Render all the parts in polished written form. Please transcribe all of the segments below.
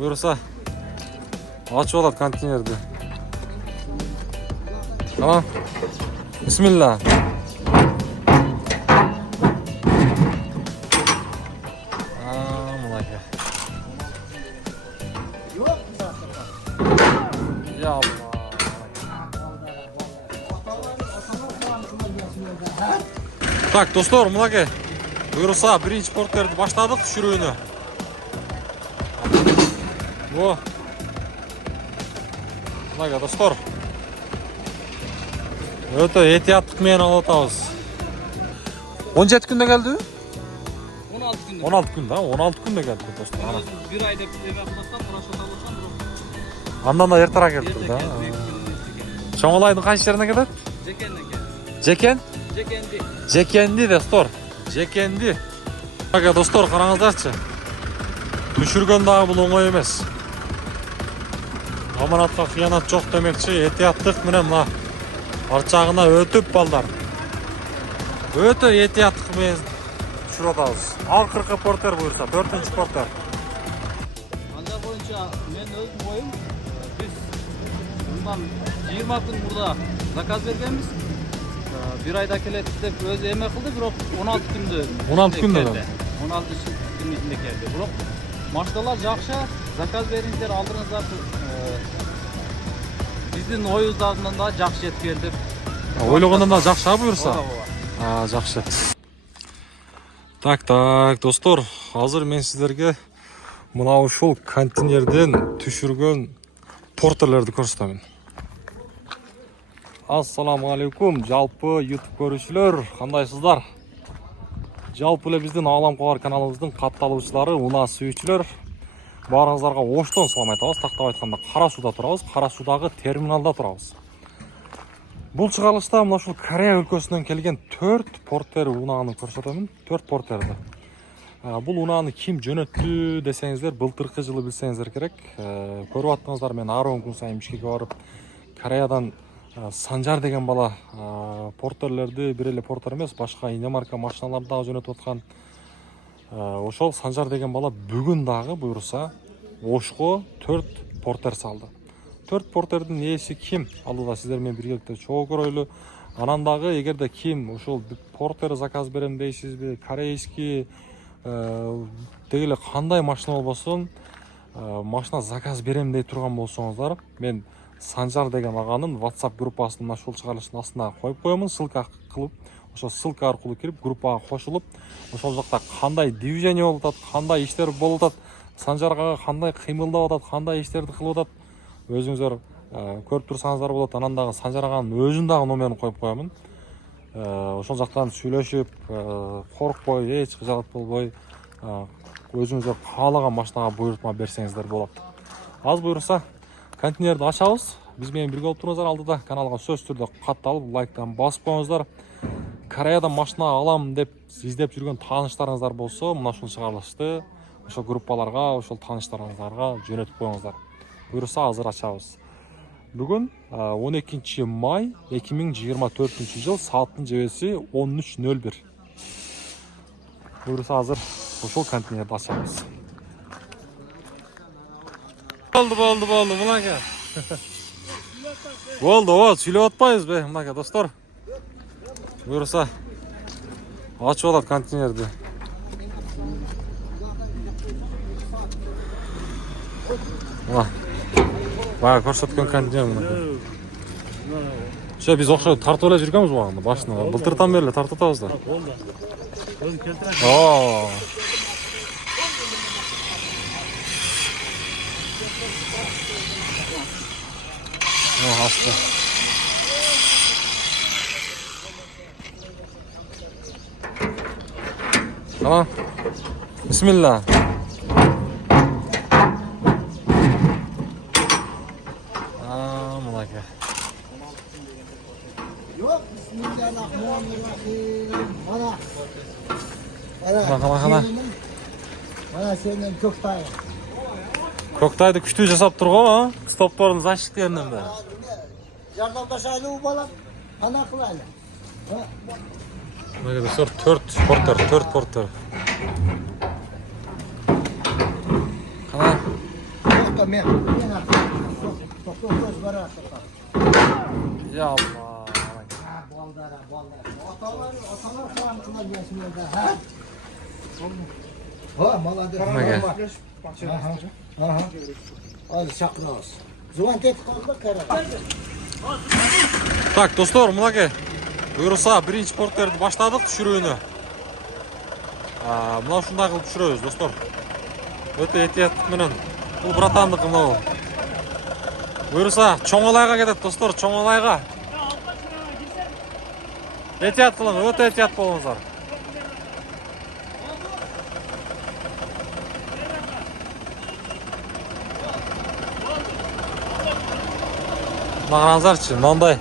Buyursa açıp alat konteynерді. Tamam. Bismillah. Ya Allah. Так, достар, мынакей. Buyursa birinchi portlarni boshladik tushiruvni. Во. Мынакей, достар. Өтө этияттык менен алып атабыз. 17 күндө келди? 16 күндө. 16 күндө, 16 күндө келди достар. Ана. Bir ayda эме кылсам, парашют алсам, бирок. Андан да эртерээк келди да. Чоңолайдын кайсы жерине кетет? Жекен? Жекенди, достар. Жекенди. Мынакей, достар, караңыздарчы. Түшүргөн дагы бул оңой эмес. Аманатка кыянат жок демекчи, этияттык менен мына арчагына өтүп балдар. Өтө этияттык менен түшүрүп атабыз. Акыркы портер буйрса, 4-чү портер. Анда боюнча мен өзүм оюм, биз мындан 20 күн мурда заказ бергенбиз. Bir ayda келет деп өзү эме кылды, бирок 16 күндө. 16 күндө. 16 күн ичинде келди. Бирок машиналар жакшы, заказ бериңиздер, алдырыңыздар. Биздин оюбуздан да жакшы жетип келди. Ойлогондон да жакшы буйрса. Жакшы. Так, достор, азыр мен сиздерге мына ушул контейнерден түшүргөн портерлерди көрсөтөмүн. Ассаламу алейкум, жалпы YouTube көрүүчүлөр, кандайсыздар? Жалпы эле биздин Аалам Кобар каналыбыздын катталуучулары, унаа сүйүүчүлөр, баарыңыздарга оштон салам айтабыз. Тактап айтканда Кара Сууда турабыз, Кара Суудагы терминалда турабыз. Бул чыгарылышта мына ушул Корея өлкөсүнөн келген 4 портер унааны көрсөтөмүн. 4 портерди. Бул унааны ким жөнөттү десеңиздер, былтыркы жылы билсеңиздер керек. Көрүп аттыңыздар, мен ар 10 күн сайын Бишкекке барып, Кореядан Санжар деген бала портерлерди, бир эле портер эмес, башка иномарка машиналарды дагы жөнөтүп аткан. Ошол Санжар деген бала бүгүн дагы буйруса Ошко 4 портер салды. 4 портердин ээси ким? Алда сиздер менен биргеликте чогуу көрөлү. Анан дагы эгерде ким ошол портер заказ берем дейсизби, корейский дегеле кандай машина болбосун, машина заказ берем дей турган болсоңуздар, мен Санжар деген аганын WhatsApp группасына ушул чыгарылыштын астына коюп коёмун, ссылка кылып, ошол ссылка аркылуу кирип группага кошулуп, ошол жакта кандай движение болуп атат, кандай иштер болуп атат, Санжарга кандай кыймылдап атат, кандай иштерди кылып атат, өзүңүздөр көрүп турсаңыздар болот. Анан дагы Санжар аганын өзүнүн дагы номерин коюп коёмун. Ошол жактан сүйлөшүп, коркпой, эч кыжаат болбой, өзүңүздөр каалаган машинага буйрутма берсеңиздер болот. Аз буйруса контейнерди ачабыз. Биз менен бирге болуп туруңуздар. Алдыда каналга сөзсүз түрдө катталып, лайктан басып коюңуздар. Кореядан машина алам деп издеп жүргөн тааныштарыңыздар болсо, мына ушул чыгарылышты ошол группаларга, ошол тааныштарыңыздарга жөнөтүп коюңуздар. Буйруса азыр ачабыз. Бүгүн 12 май 2024 жыл, сааттын жебеси 13:01. Буйруса азыр ошол контейнерди ачабыз. Болду, мынакей. Болду, сүйлөп атпайбызбы, мынакей достор. Буйруса ачып алат контейнерди. Бага көрсөткөн контейнер. Ошо биз окшо тартып эле жүргөнбүз багында, башына. Былтыртан бери эле тартып атабыз да. Асты. Tamam. Bismillah. Mınaka. Yok, bismillahirrahmanirrahim. Mana. Mana senden Көктay. Көктайды күчтүү жасап турго, стопторун защит дегенден бери. Жардамдашайлы балам. Ана кылайлы. Мына достор 4 портер. Кана. To'xta, men to'xta, borasan. Ya Allah. Boldara. Otalar falan qiladigan ha. Ha, молодец. Aha. Hadi chaqiramiz. Zvont etib qoldi, qara. Так, достор, мынаке. Буйрса, биринчи порттерди баштадык түшүрүүнү. Мына ушундай кылып түшүрөбүз, достор. Өтө этияттык менен. Бул братандык мынау. Буйрса, Чоңалайга кетет, достор, Чоңалайга. Этият кылыңыз, өтө этият болуңуздар. Қараңыздарчы, мынандай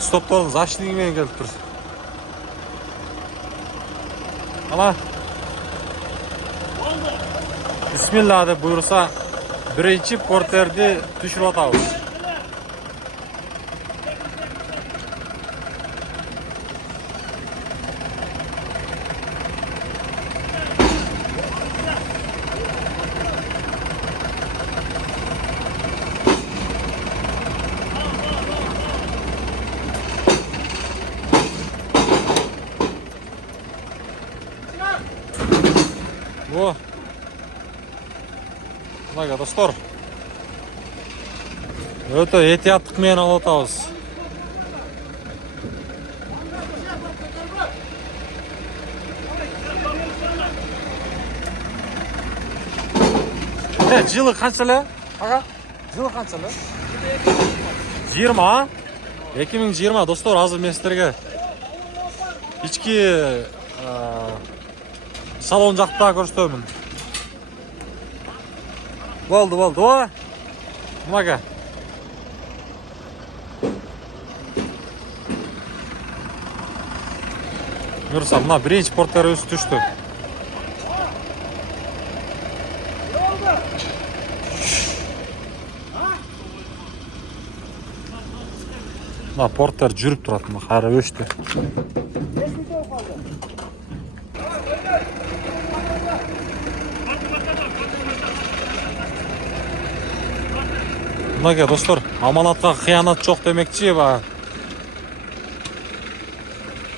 стоптордун заштиги менен келип тур. Ана. Бисмилла деп буйрса, биринчи портерди түшүрүп атабыз. О. Мынага достор. Өтө этияттык менен алып атабыз. Жылы канча эле? Ага. Жылы канча эле? 20. 2020 достор, азыр мен сиздерге ички салон жакта көрсөтөмүн. Болду. Мага. Буйрса, мына биринчи порттерибиз түштү. Мына порттер жүрүп турат, мына кайра өчтү. Мынага достор, аманатка кыянат жок демекчи,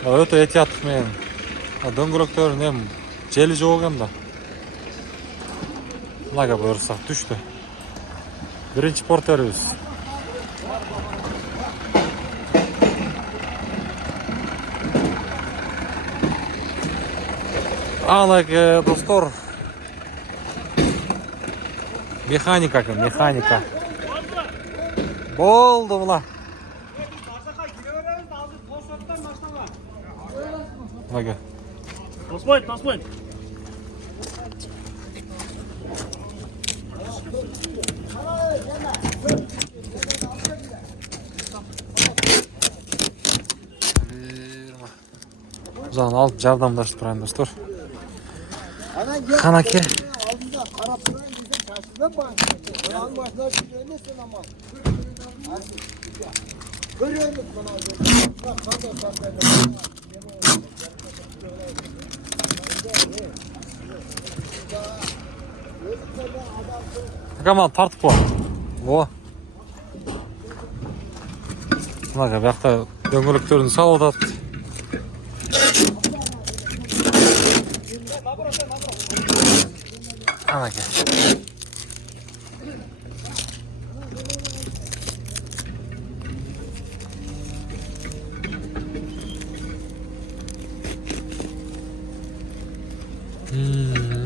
өтө этияттык менен. Дөңгөлөктөрүн эми жели жок экен да. Мынага буйрса түштү. Биринчи портерибиз. Анаке достор. Механика. Болду мына. Мага. Тоспойт. Зан алып жардамдашып турайын достор. Канаке. Алдында карап турайын десем, ташыдан бар. Аның башына жүргенде сен аман. Көрөмүз мына. Камал тартып кой. О. Мынага бакта дөңгөлөктөрүн салып атат. Анаке.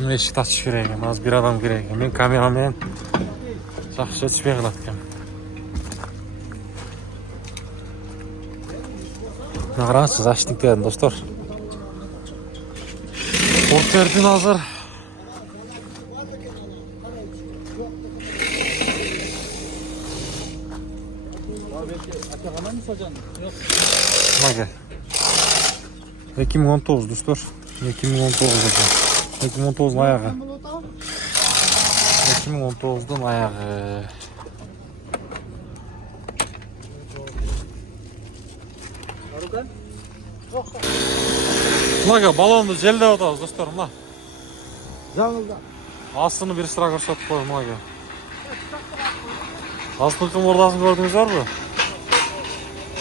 Эшикти ачыш керек экен, азыр бир адам керек экен. Мен камера менен жакшы жетишпей калат экен. Караңызчы, заштиктеден достор. Порттердин азыр Мага. 2019 достор. 2019 аягы. 2019'dun ayağı. Мага балонду желдеп атабыз достор, мына. Жаңылда. Астыны бир сыра көрсөтүп коюм мага. Астыңқы мордасын көрдіңіздер бі?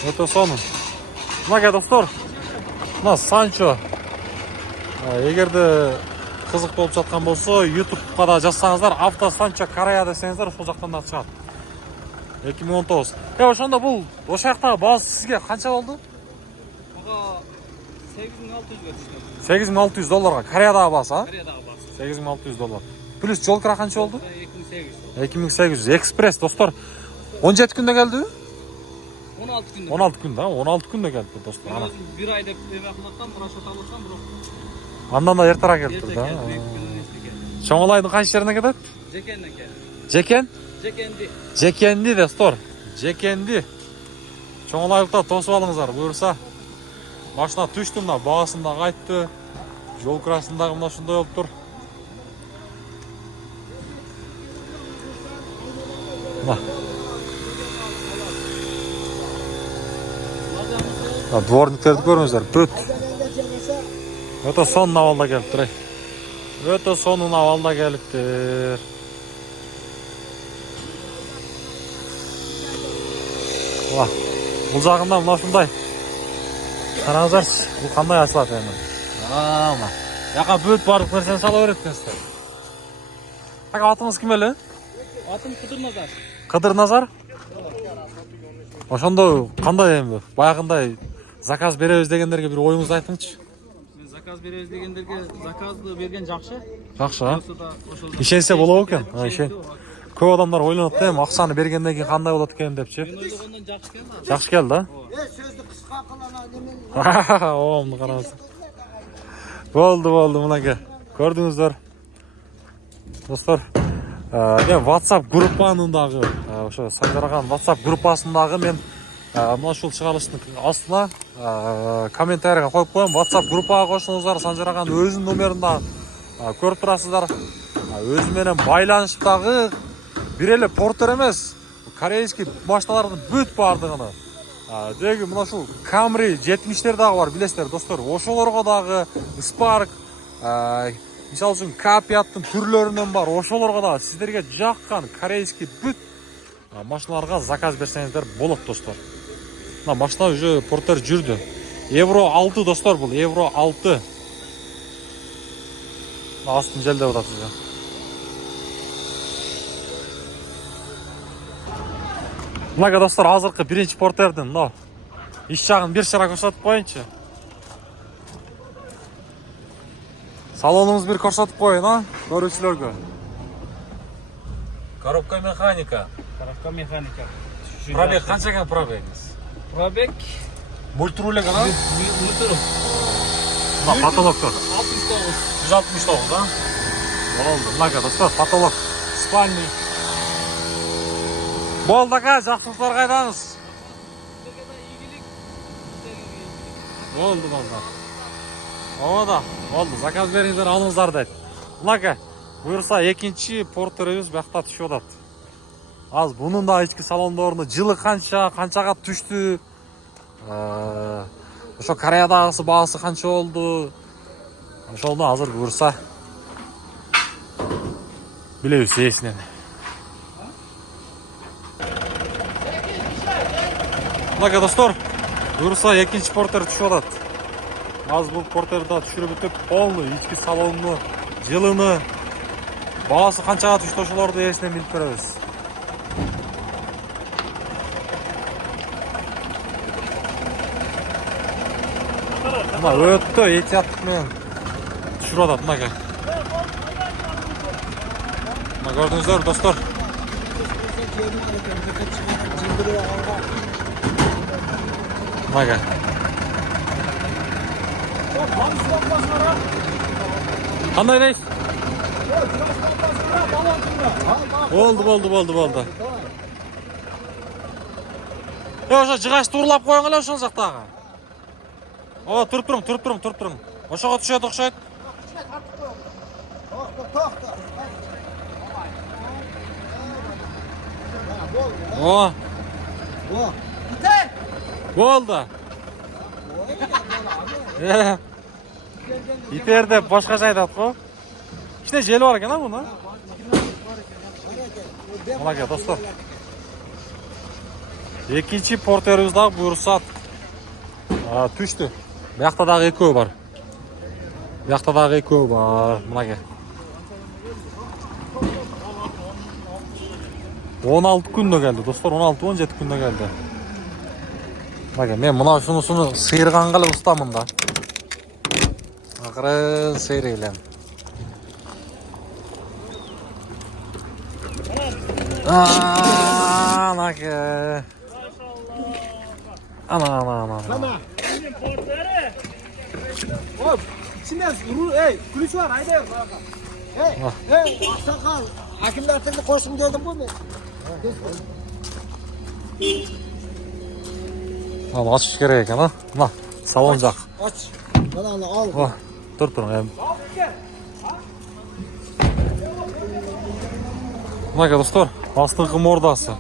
Өте соның. Мына достар, мына Санчо. Егерде қызық болып жатқан болса, YouTube-қа да жазсаңыздар, Авто Санчо Корея десеңіздер, сол жақтан да шығады. 2019. Ошонда бұл ошаяқтағы бағасы сізге қанша болды? Баға 8600-ге түсті. $8600 Кореядағы бағасы, а? Кореядағы бағасы. $8600. Плюс жол кіра қанша болды? 2800. 2800. Экспресс, достар. 17 күнде келді? 16 күнде. 16 күнде, 16 күнде келді, достар. Мен өзім бір ай деп қылдаттам, расчет алыштам, бірақ Андан да ертерек келді, ерте да? келді, 2 күннен есте келді. Чоңалайдың қайсы жеріне кетеді? Жекеннен келді. Жекен? Жекенді. Жекенді, достар. Жекенді. Чоңалайлықта тосып алыңыздар, бұйырса. Машина түшті, мына бағасында қайтты. Жол кірасындағы мына шындай болып тұр. Дворниктерді көріңіздер, бүт. Өте сонын авалда келіптір. Өте сонын авалда келіптір. Бұл жағында мұна шындай. Қараңыздаршы, бұл қандай ашылады әмін. Яқа бүт барлық нәрсені сала өреткенсіздер. Атыңыз кім әлі? Атым Қыдыр Назар. Қыдыр Назар? Ошондо қандай әмі? Баяғындай заказ беребиз дегендерге бір ойыңызды айтыңызшы. Мен заказ беребиз дегендерге заказды берген жақшы. Жақшы, а? Ишенсе болобу экен. Көп адамдар ойлонот да, акчаны бергенден кийин кандай болот экен депчи. Мен ойлогондон жақсы келди. Жақсы келди, да? Сөзді қысқа қылана демен. Оомду караңыз. Болды, мынакей. Көрдүңүздөр. Достор, WhatsApp группанындагы, ошо Санжараган WhatsApp группасындагы мен мына ушул чыгарылыштын астына комментарийге коюп коем. WhatsApp группага кошуңуздар. Санжараган өзүнүн номерин да көрүп турасыздар. Өзү менен байланыштагы бир эле портер эмес, корейский машиналардын бүт бардыгыны. Деги мына ушул Camry 70-тер дагы бар, билесиздер, достор. Ошолорго дагы Spark, мисалы үчүн K5-тын түрлөрүнөн бар. Ошолорго дагы сиздерге жаккан корейский бүт машиналарга заказ берсеңиздер болот, достор. Мына машина уже портер жүрдү. Евро 6, достор, бул Евро 6. Астын желдеп атасыз. Мына достор, азыркы биринчи портердин мына иш жагын бир шара көрсөтүп коеюнчу. Салонуңузду бир көрсөтүп коеюн, а, көрүүчүлөргө. Коробка механика. Коробка механика. Пробег канча экен пробегиңиз? Пробег Мультируле гана? мультируле. Мына потолоктор 69. 169, да? Болду. Мына достор, потолок спальный. Болду ака, жакшылыктар кайдаңыз? Болду. Оода, болду. Заказ бериңиздер, алыңыздар дейт. Мына буюрса экинчи портерибиз бакта түшүп атат. Аз бунун да ички салондорунун жылы канчага түштү? Ошо Кореядагысы баасы канча болду? Ошолду азыр буюрса билебиз эсинен. Мына достор, буюрса экинчи портер түшүп атат. Аз бул портерди түшүрүп бүтүп, полный ички салонну, жылыны, баасы канчага түштү, ошолорду эсинен билип беребиз. Мына өтө этияттык менен түшүрүп атат мына. Мына көрдүңүздөр, достор. Мына. Кандай рейс? Болду. Ошо жыгачты урлап коюң эле ошол жактагы. Туруп туруң. Ошого түшөт окшойт. Болду. Итерде башка жайда го. Кичине жел бар экен, а муну? Мына достор. Экинчи портерибиз дагы буюрса түштү. Биякта дагы экөө бар. Мына 16 күндө келди достор, 16-17 күндө келди. Мен мына ушунусуну сыйырганга эле устамын да. Акырын сейрелем. Анаке. Ana. Tamam. Hop. İçinden kulüs var. Haydi. Aksakal. Hakimler seni koşun dedim bu mu? Al açış gerek ekan, ha. Salonjak. Aç. Bana al. Dur. Mına dostlar, astыңкы мордасы.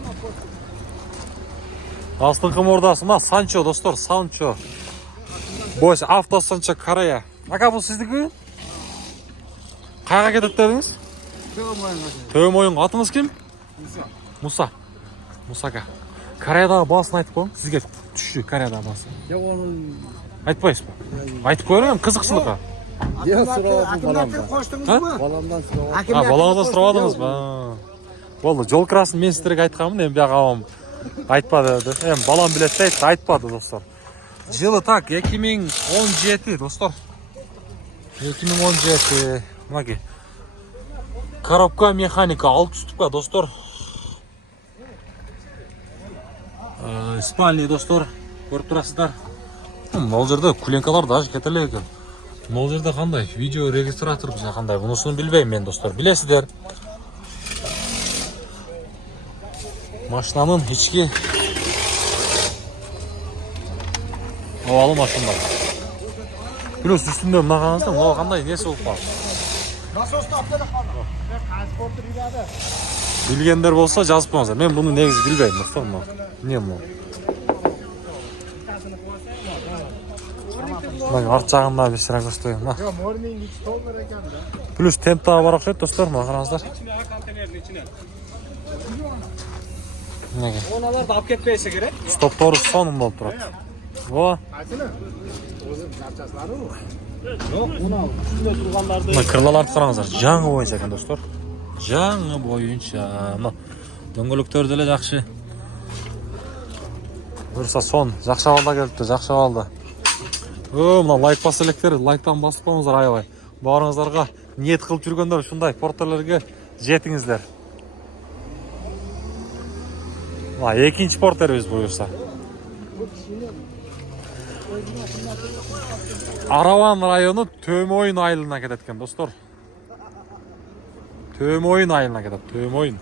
Astыңкы мордасы, мына Санчо достор, Санчо. Boş авто Санчо Корея. Ака бул сиздики? Кайга кетет дедиңиз? Төмөйүн. Атыңыз ким? Муса. Мусака. Кореядагы баасын айтып коюң. Сизге түшү Кореядагы баасы. Yok onun. Айтпайсызбы? Айтып коюңун кызыкчылыкка. Ya sıra bu balamdan. Koştunuz mu? Balamdan sıra. Балаңыздан сурабадыңызбы? Болду, жол кырасын мен сиздерге айтканмын, эми бияка абам айтпады деп. Эми балам билет дейт, айтпады достор. Жылы так 2017 достор. 2017. Мынаки. Коробка механика 6 штука достор. Спальный достор. Көрүп турасыздар. Могул жерде куленкалар даже кете элек экен. Могул жерде кандай? Видео регистратор же кандай? Бунусун билбейм мен достор. Билесиздер. Машинанын ички абалы машина. Плюс үстүндө мына караңыздар, мына кандай неси болуп калды. Насосты аптада калды. Транспортты билады. Билгендер болсо жазып коюңуздар. Мен буну негизи билбейм достор. Эмне бул? Мына арт жагында бир сыра көрсөтөйүн. Ya morning hiç doldur ekan da. Плюс тент дагы бар окшойт достор, мына караңыздар. Неге? Onalar da alып ketпесе керек. Стоптор сонун болуп турат. Во. Açını. Özüm yapacakları mı? Yok, bunu al. Üstünde durganlarda. Мына кырлаларды караңыздар. Жаңы боюнча экен достор. Жаңы боюнча. Мына дөңгөлөктөр деле жакшы. Бурса сон, жакшы абалда келипти, жакшы абалда. Мына лайк бас электер, лайктан басып коюңуздар аябай. Баарыңыздарга ниет кылып жүргөндөр ушундай портерлерге жетиңиздер. Мына экинчи портерибиз буюрса. Араван району Төмөйүн айылына кетет экен достор. Төмөйүн айылына кетет, Төмөйүн.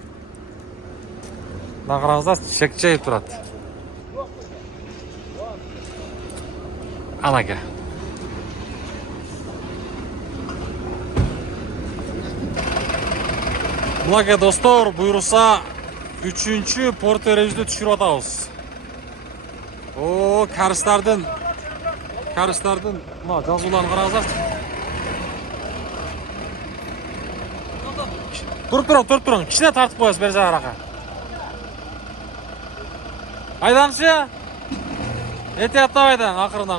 Мына караңыздар, чекчейип турат. Анаке. Мынаке достор, буйруса 3-чү портерибизди түшүрүп атабыз. Карыстардын мына жазууларын караңыздар. Туруп туруң. Кичине тартып коесуз бер жагарака. Айдаңчы. Этияттап айдаң, акырын.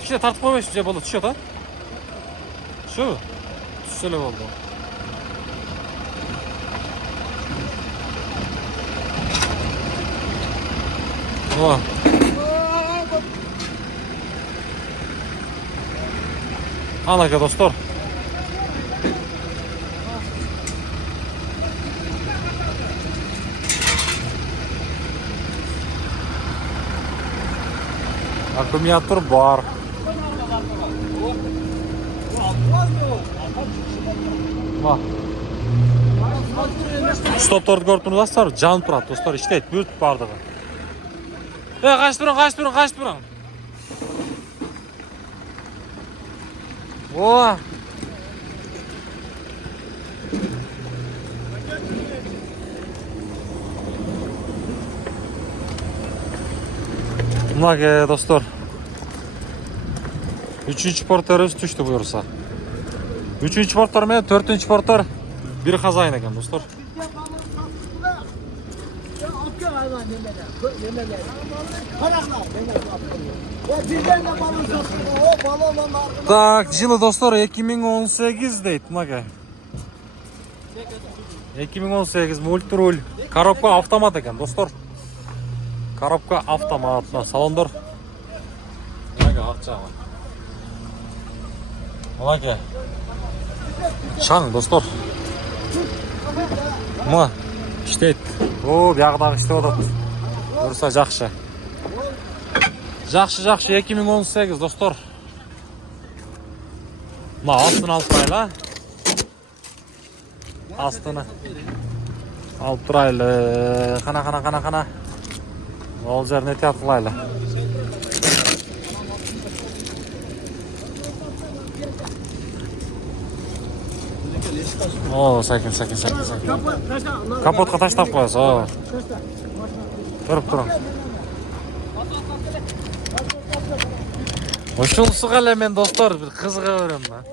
Кичине тартып койбойсуз, же болот, түшөт, а? Түшөбү? Түшсө эле болду. О. Анаке достор. Аккумулятор бар. Стопторду көрүп турсаңыздар, жанып турат достор, иштейт, бүт бардыгы. Качып туруң. О! Мынаке достор. 3-чү портерибиз түштү буюрса. 3-чү портер менен 4-чү портер bir hozayın ekan dostlar. Bizde balık satışında ya atıyor hayvan yemeler. Paraklar yemeler. Ya bizden de balık satışında o balonla ardına. Tak, жылы dostlar 2018 deydi maka. 2018 multirul. Коробка автомат ekan dostlar. Коробка автомат. Salonlar. Maka akça. Maka. Çang dostlar. Mı? İşte. O, buyagıdağı işte odat. Dursa жақшы. Жақшы 2018 dostlar. Ma астын алып турайлы. Астыны. Алып турайлы. Қана. Ол жеріне тият қылайлы. О, сәкен. Капотқа таштап қоясыз. О. Тұрып. Ошонусу эле мен достор бир кызыга берем да.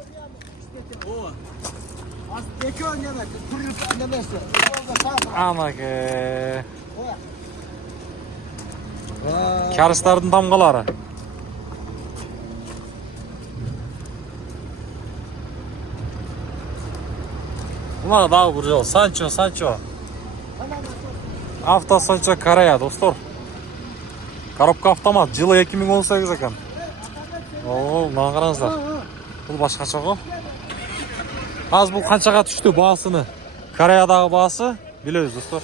Eki oynayamaz. Kurup oynamazsın. Anake. Karıştardın damgaları. Bunlar daha bir yol. Sancho. Авто Sancho Koreya dostlar. Коробка автомат. Жылы 2018 ekan. Oo, mына караңыздар. Бул башкача го. Az bu qanchaga tushdi bahasini? Koreyadagi bahasi bilasiz do'stlar.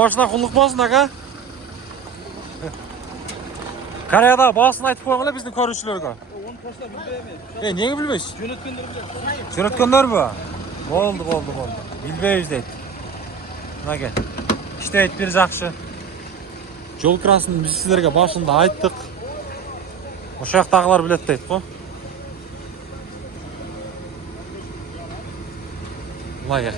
Mashina qulluq bo'lsin aka. Koreyadagi bahasini aytib qo'yinglar bizning ko'ruvchilarga. Onu taşlar bilmeyemeyim. Nega bilmaysiz? Yönetmenler Jo'natganlarmi? Bo'ldi. Bilmaymiz deydi. Nimaga? İşte bir жақшы. Жол красын biz sizlerge başında ayttık. O'sha yoqdagilar biladi deydi qo'y. Nimaga?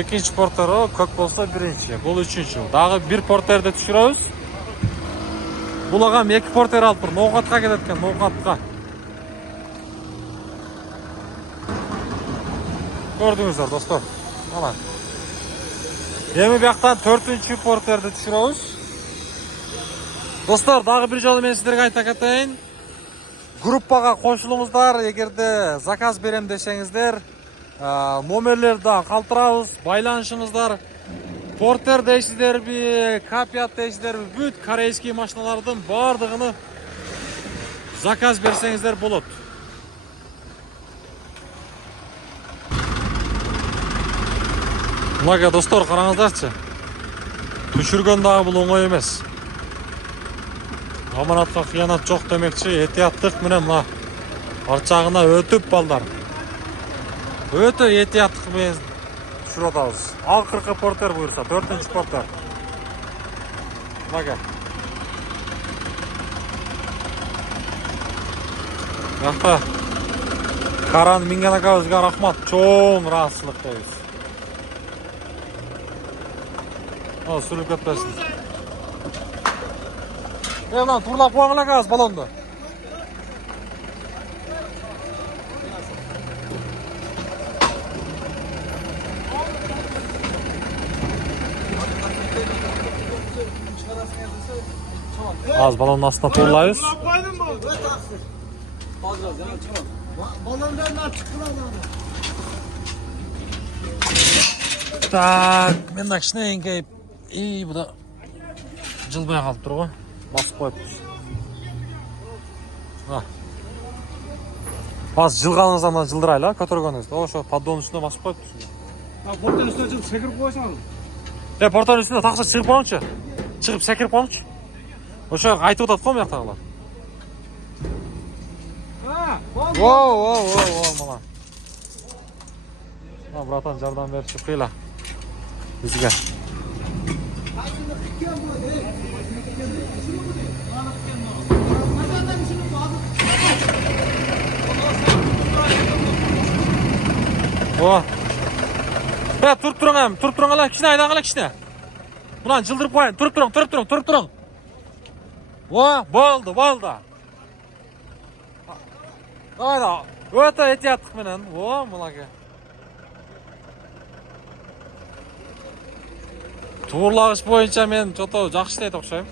Ikkinchi porter o, ko'k bo'lsa birinchi, bu uchinchi. Dag'i bir porterda tushiramiz. Bular ham ikki porter olib tur, No'g'atga ketadigan, No'g'atga. Ko'rdingizlar do'stlar. Mana. Yemi bu yoqdan 4-porterda tushiramiz. Do'stlar, dag'i bir joli men sizlarga ayta ketayin. Gruppaga qo'shilingizlar, agarda zakaz berem desangizlar, nomerlerdan qaltiramiz, baylanishingizlar. Porter deysizlarmi, K5 deysizlarmi, büt koreyskiy mashinalardan bardığını zakaz bersangizlar bo'ladi. Nimaga do'stlar, qarangizlarchi. Tushirgan dag'i bu o'ng'ay emas. Omonatga xiyonat yo'q demekchi, ehtiyotlik bilan mana archag'ina o'tib ballar. O'ta ehtiyotlik bilan tushiramiz. Oxirgi porter buyursa, 4-porter. Nimaga? Yaxta Karan mingan aka o'ziga rahmat, cho'ng rahatsizlik deymiz. O, sürüp ketmesin. Lan turlap qo'yinglar gaz balonni. Az balonni astına to'g'rilaymiz. Balonlardan çıktılar yani. Tak, menda kichkina bu da jilbay qolib turib, bosib qo'yibmiz. Ha. Bas jilganingizdan jildiraylar, ko'targaningizni. O'sha poddon ustiga bosib qo'yibmiz. Ha, portanın üstüne çıkıp sekirip koysanız. Porton ustiga taqsa chiqib qolingchi. Chiqib sekirib qolingchi. O'sha aytib o'tadi-ku bu yoqdagilar. Ha, Wow, mana. Ha, bratan yordam berishib qo'yinglar. Bizga. O. Turib turinglar, kichkina haydanglar, kichkina. Мынаны жылдырып коюн. Туруп туруң. О, болду. Давай. Өтө этияттык менен. О, мынаке. Туурлагыч боюнча мен жото жакшы иштейт окшойм.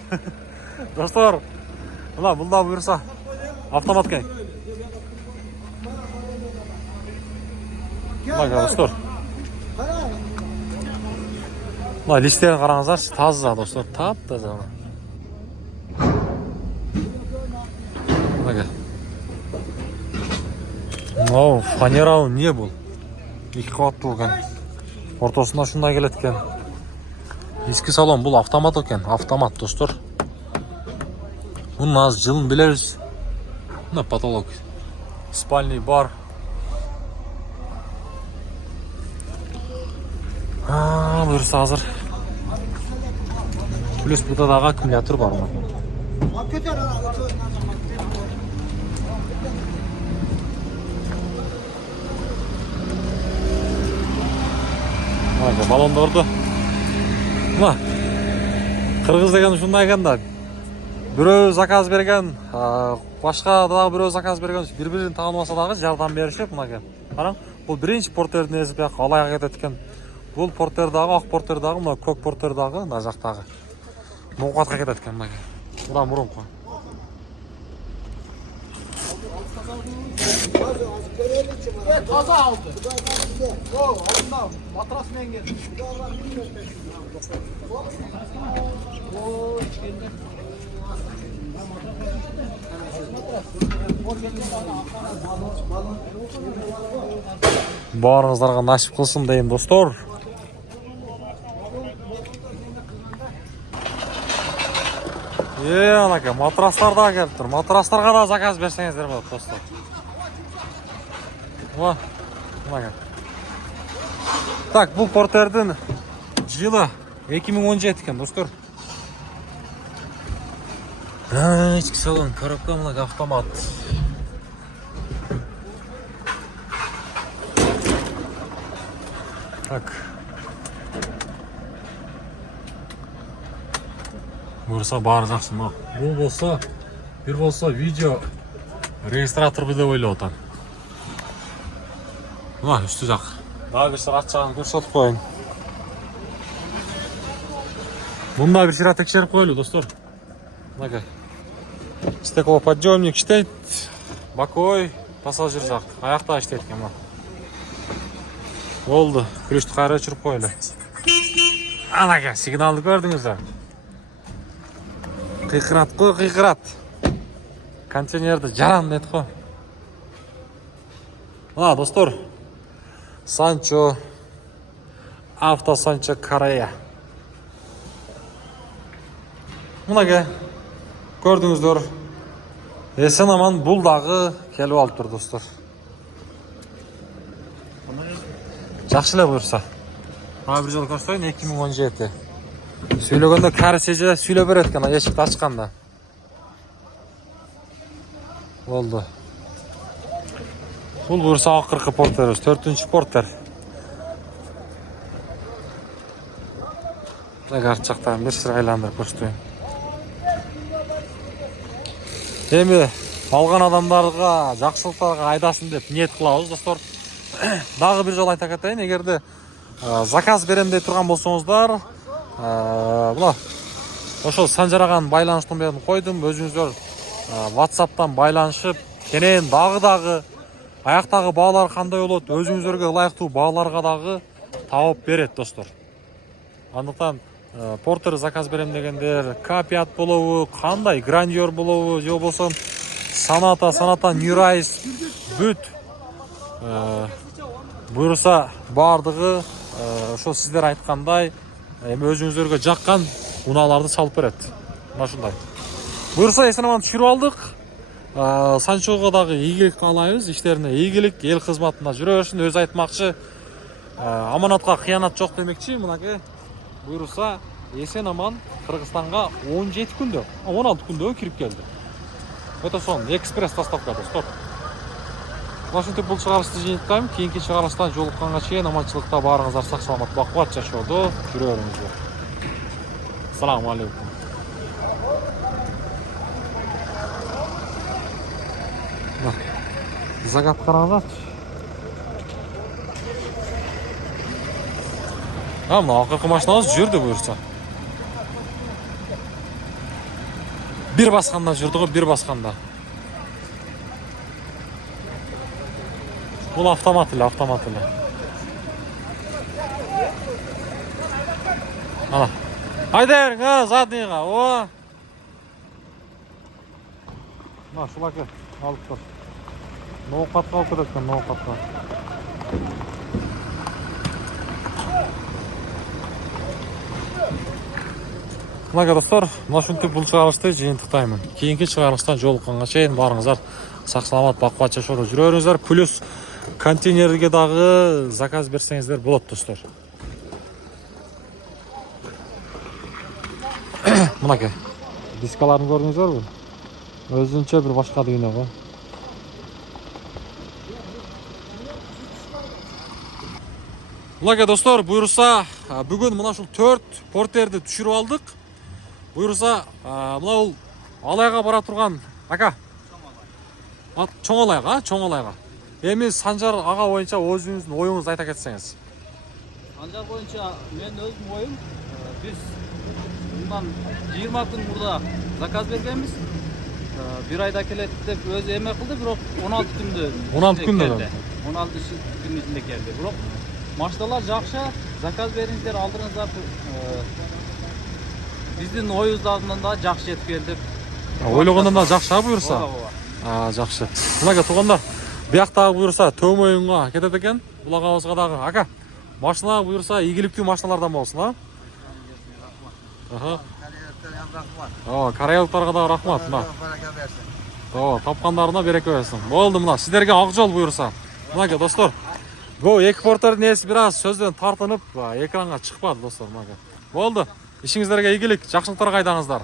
Достор, мына бул да буюрса автомат экен. Мына достор. Мына листтерин караңыздарчы, таза достор, таптаза. Мына. О, фанералы не бул? 2 кабаттуу экен. Ортосунда ушундай келет экен. Эски салон, бул автомат экен, автомат достор. Мунун аз жылын билебиз. Мына потолок. Спальный бар. Буюрса азыр. Плюс буда дагы аккумулятор бар. Мына балондорду. Мына кыргыз деген ушундай экен да. Бирөө заказ берген, башка дагы бирөө заказ берген, бири-бирин тааныбаса дагы жардам беришип, мына караң. Бул биринчи портердин эси бияк алайга кетет экен. Бул портер дагы, ак портер дагы, мына көк портер дагы, мына жактагы. Ноокатка кетет экен мына. Мына мурунку. Таза алды. О, алдында матрас менен келди. Баарыңыздарга насип кылсын дейм достор. Анака матрастар да келип тур. Матрастарга да заказ берсеңиздер болот достор. О, анака. Так, бул портердин жылы 2017 экен достор. Ички салон, коробка мына автомат. Так. Буюрса баары жакшы. Бул болсо, бир болсо видео регистратор деп ойлоп атам. Мына үстү жак. Дагы бир сыр ачагын көрсөтүп коеюн. Мында бир сыра текшерип коелу достор. Мына стеклоподъемник иштейт. Боковой пассажир жак. Аякта иштейт экен мына. Болду. Күрүштү кайра өчүрүп коелу. Анака сигналды көрдүңүздөр. Кыйкырат кой, кыйкырат. Контейнерди жаран дейт го. Мына достор. Санчо Авто Санчо Корея. Мынага көрдүңүздөр. Эсен аман бул дагы келип алып тур достор. Жакшы эле буюрса. Ага бир жолу көрсөйүн 2017. Сүйлөгөндө карыс эже сүйлөп берет экен эшикти ачканда. Болду. Бул буюрса акыркы портерибиз, 4-чү портер. Мына арт жактан бир сыр айландырып көрсөтөйүн. Эми алган адамдарга жакшылыктарга айдасын деп ниет кылабыз достор. Дагы бир жолу айта кетейин, эгерде заказ берем деп турган болсоңуздар, мына ошол санжараган байланыш номерин койдум. Өзүңүздөр WhatsApp'тан байланышып, кенен дагы аяктагы баалар кандай болот, өзүңүздөргө ылайыктуу бааларга дагы таап берет достор. Андыктан портер заказ берем дегендер, K5 болобу, кандай грандиор болобу, же болбосо Sonata, New Rise бүт буюрса баардыгы ошо сиздер айткандай эми өзүңүздөргө жаккан унааларды салып берет. Мына ушундай. Буюрса эсен аман түшүрүп алдык. Санчого дагы ийгилик каалайбыз, иштерине ийгилик, эл кызматында жүрө берсин. Өзү айтмакчы, аманатка кыянат жок демекчи. Мынакей буюрса эсен аман Кыргызстанга 17 күндө, 16 күндө кирип келди. Өтө сонун экспресс доставка достор. Ушинтип бул чыгарышты жыйынтыктайм. Кийинки чыгарыштан жолукканга чейин аманчылыкта баарыңыздар сак саламат бакубат жашоодо жүрө бериңиздер. Assalomu alaykum. Zagat qaranglarchi. Ha, mana oxirgi mashinamiz yurdi buyursa. Bir basqanda yurdi-ku, bir basqanda. Bu avtomat ile. Ana. Haydar, ha, zadniga, o. Mana shularga olib tur. No'qatga olib turgan, no'qatga. Mana dostlar, mana shunday pul chiqarishda jiyintiqdayman. Keyingi chiqarishdan yo'liqqanga cheyin boringizlar. Saq-salomat baquvvat yashab yuraveringizlar. Plus konteynerga dag'i zakaz bersangizlar bo'ladi do'stlar. Mana aka. Diskalarni ko'rdingizlarmi? O'zincha bir boshqa dunyo bu. Ulaga dostlar, buyursa bugun mana shu 4 porterni tushirib oldik. Buyursa mana ul Alayga bora turgan aka. Cho'ng'alayga. Endi Sanjar ağa boyuncha o'zingizning o'yingizni ayta ketsangiz. Sanjar boyuncha men o'zim o'yim, biz bundan 20 kun burada zakaz berganmiz. Bir ayda keladi deb o'zi emek qildi, biroq 16 kunda. 16 kunda. 16 kun içinde geldi. Biroq mashinalar yaxshi, zakaz beringizlar, aldingizlar. Bizning o'yimizdan da yaxshi yetib keldi. O'ylagandan da yaxshi buyursa. Yaxshi. Bularga to'g'anda bu yoqdagi buyursa to'm o'yinga ketadi ekan. Bularga o'zg'adagi aka. Mashina buyursa igilikli mashinalardan bo'lsin, ha? Aha. Koreyaliklarga da rahmat, mana. Topqanlarına bereke versin. Bo'ldi, mana sizlarga oq yo'l buyursa. Mana dostlar. Bu iki porter nesi biraz sözden tartınıp ekranga chiqmadi dostlar, mana. Bo'ldi. İşingizlarga igilik, yaxshiliklarga haydangizlar.